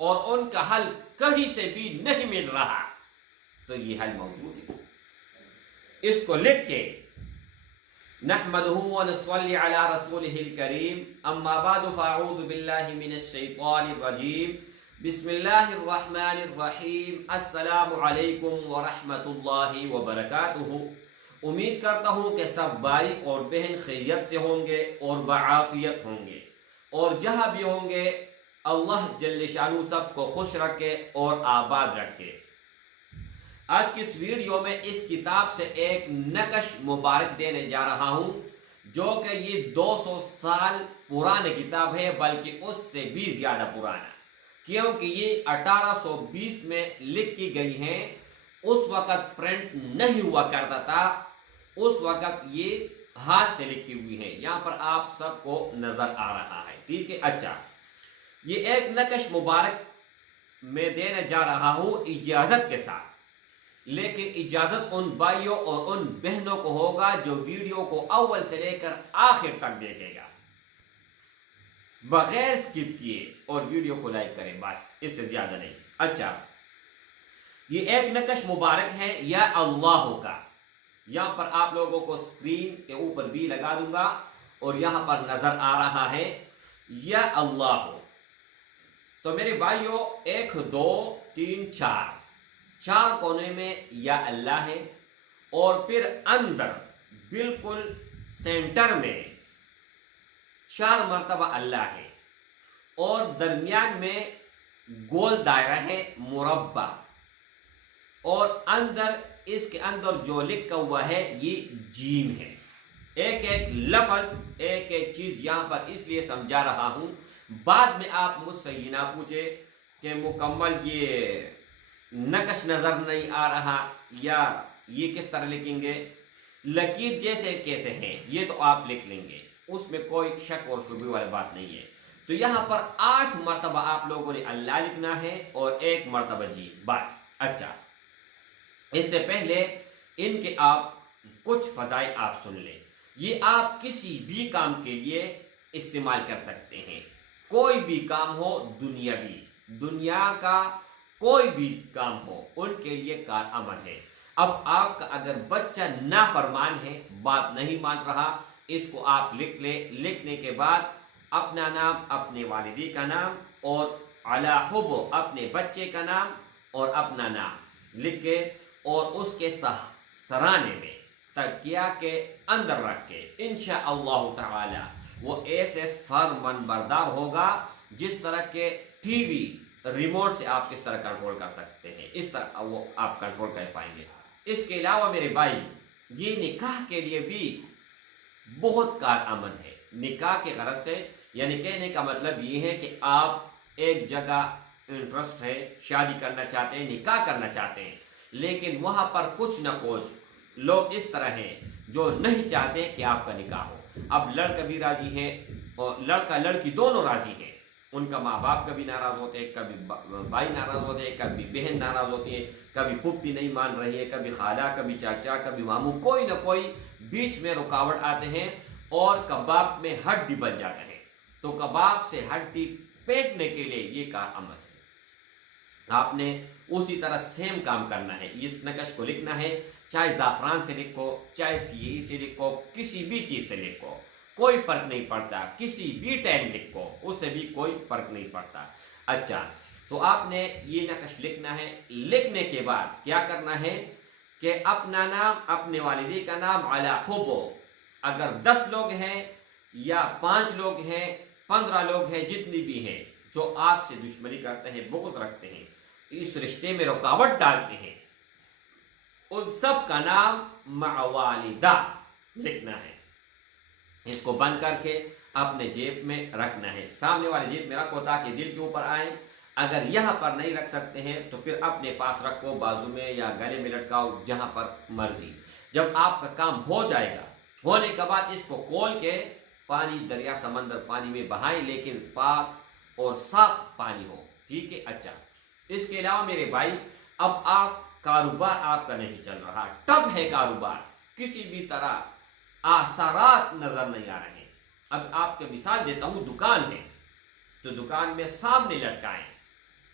اور ان کا حل کہیں سے بھی نہیں مل رہا، تو یہ حل موجود ہے، اس کو لکھ کے نحمده ونصلي على رسوله الكريم اما بعد فاعوذ بالله من الشيطان الرجيم بسم الله الرحمن الرحیم السلام علیکم ورحمۃ اللہ وبرکاتہ۔ امید کرتا ہوں کہ سب بھائی اور بہن خیریت سے ہوں گے اور بعافیت ہوں گے، اور جہاں بھی ہوں گے اللہ جل شانہ سب کو خوش رکھے اور آباد رکھے۔ آج کی اس ویڈیو میں اس کتاب سے ایک نقش مبارک دینے جا رہا ہوں، جو کہ یہ 200 سال پرانی کتاب ہے، بلکہ اس سے بھی زیادہ پرانا، کیونکہ یہ 1820 میں لکھ کی گئی ہیں۔ اس وقت پرنٹ نہیں ہوا کرتا تھا، اس وقت یہ ہاتھ سے لکھی ہوئی ہے، یہاں پر آپ سب کو نظر آ رہا ہے، ٹھیک ہے۔ اچھا، یہ ایک نقش مبارک میں دینے جا رہا ہوں اجازت کے ساتھ، لیکن اجازت ان بھائیوں اور ان بہنوں کو ہوگا جو ویڈیو کو اول سے لے کر آخر تک دیکھے گا، بغیر سکپ کیے، اور ویڈیو کو لائک کریں، بس اس سے زیادہ نہیں۔ اچھا، یہ ایک نقش مبارک ہے یا اللہ کا، یہاں پر آپ لوگوں کو سکرین کے اوپر بھی لگا دوں گا، اور یہاں پر نظر آ رہا ہے یا اللہ۔ تو میرے بھائیوں، 1 2 3 4 کونے میں یا اللہ ہے، اور پھر اندر بالکل سینٹر میں 4 مرتبہ اللہ ہے، اور درمیان میں گول دائرہ ہے مربع، اور اندر اس کے اندر جو لکھا ہوا ہے یہ جیم ہے۔ ایک ایک لفظ، ایک ایک چیز یہاں پر اس لیے سمجھا رہا ہوں، بعد میں آپ مجھ سے یہ نہ پوچھے کہ مکمل یہ نقش نظر نہیں آ رہا یا یہ کس طرح لکھیں گے، لکیر جیسے کیسے ہیں یہ تو آپ لکھ لیں گے، اس میں کوئی شک اور شبہ والی بات نہیں ہے۔ تو یہاں پر 8 مرتبہ آپ لوگوں نے اللہ لکھنا ہے اور 1 مرتبہ جی، بس۔ اچھا، اس سے پہلے ان کے آپ کچھ فضائل آپ سن لیں۔ یہ آپ کسی بھی کام کے لیے استعمال کر سکتے ہیں، کوئی بھی کام ہو، دنیاوی، دنیا کا کوئی بھی کام ہو، ان کے لیے کارآمد ہے۔ اب آپ کا اگر بچہ نافرمان ہے، بات نہیں مان رہا، اس کو آپ لکھ لیں۔ لکھنے کے بعد اپنا نام، اپنے والدی کا نام، اور علی حب اپنے بچے کا نام اور اپنا نام لکھ کے، اور اس کے سرانے میں تکیہ کے اندر رکھ کے انشاءاللہ تعالی وہ ایسے فرمان بردار ہوگا جس طرح کے ٹی وی ریموٹ سے آپ کس طرح کنٹرول کر سکتے ہیں، اس طرح وہ آپ کنٹرول کر پائیں گے۔ اس کے علاوہ میرے بھائی، یہ نکاح کے لیے بھی بہت کارآمد ہے۔ نکاح کے غرض سے، یعنی کہنے کا مطلب یہ ہے کہ آپ ایک جگہ انٹرسٹ ہے، شادی کرنا چاہتے ہیں، نکاح کرنا چاہتے ہیں، لیکن وہاں پر کچھ نہ کچھ لوگ اس طرح ہیں جو نہیں چاہتے کہ آپ کا نکاح ہو۔ اب لڑکا بھی راضی ہے اور لڑکا لڑکی دونوں راضی ہیں، ان کا ماں باپ کبھی ناراض ہوتے ہیں، کبھی بھائی ناراض ہوتے ہیں، کبھی بہن ناراض ہوتی ہے، کبھی پھپھی نہیں مان رہی ہے، کبھی خالہ، کبھی چاچا، کبھی ماموں، کوئی نہ کوئی بیچ میں رکاوٹ آتے ہیں، اور کباب میں ہڈی بن جاتے ہیں۔ تو کباب سے ہڈی پھینکنے کے لیے یہ کارآمد ہے۔ آپ نے اسی طرح سیم کام کرنا ہے، اس نقش کو لکھنا ہے، چاہے زعفران سے لکھو، چاہے سیاہی سے لکھو، کسی بھی چیز سے لکھو، کوئی فرق نہیں پڑتا، کسی بھی ٹائم لکھو، اس سے بھی کوئی فرق نہیں پڑتا۔ اچھا، تو آپ نے یہ نقش لکھنا ہے۔ لکھنے کے بعد کیا کرنا ہے کہ اپنا نام، اپنے والدی کا نام علی حب، اگر 10 لوگ ہیں یا 5 لوگ ہیں، 15 لوگ ہیں، جتنی بھی ہیں جو آپ سے دشمنی کرتے ہیں، بغض رکھتے ہیں، اس رشتے میں رکاوٹ ڈالتے ہیں، ان سب کا نام مع والدہ لکھنا ہے۔ اس کو بند کر کے اپنے جیب میں رکھنا ہے، سامنے والے جیب میں رکھو تاکہ دل کے اوپر آئے۔ اگر یہاں پر نہیں رکھ سکتے ہیں تو پھر اپنے پاس رکھو، بازو میں یا گلے میں لٹکاؤ، جہاں پر مرضی۔ جب آپ کا کام ہو جائے گا، ہونے کے بعد اس کو کھول کے پانی، دریا سمندر پانی میں بہائیں، لیکن پاک اور صاف پانی ہو، ٹھیک ہے۔ اچھا، اس کے علاوہ میرے بھائی، اب آپ کاروبار آپ کا نہیں چل رہا، ٹب ہے کاروبار، کسی بھی طرح آثارات نظر نہیں آ رہے ہیں۔ اب آپ کو مثال دیتا ہوں، دکان ہے تو دکان میں سامنے لٹکائیں،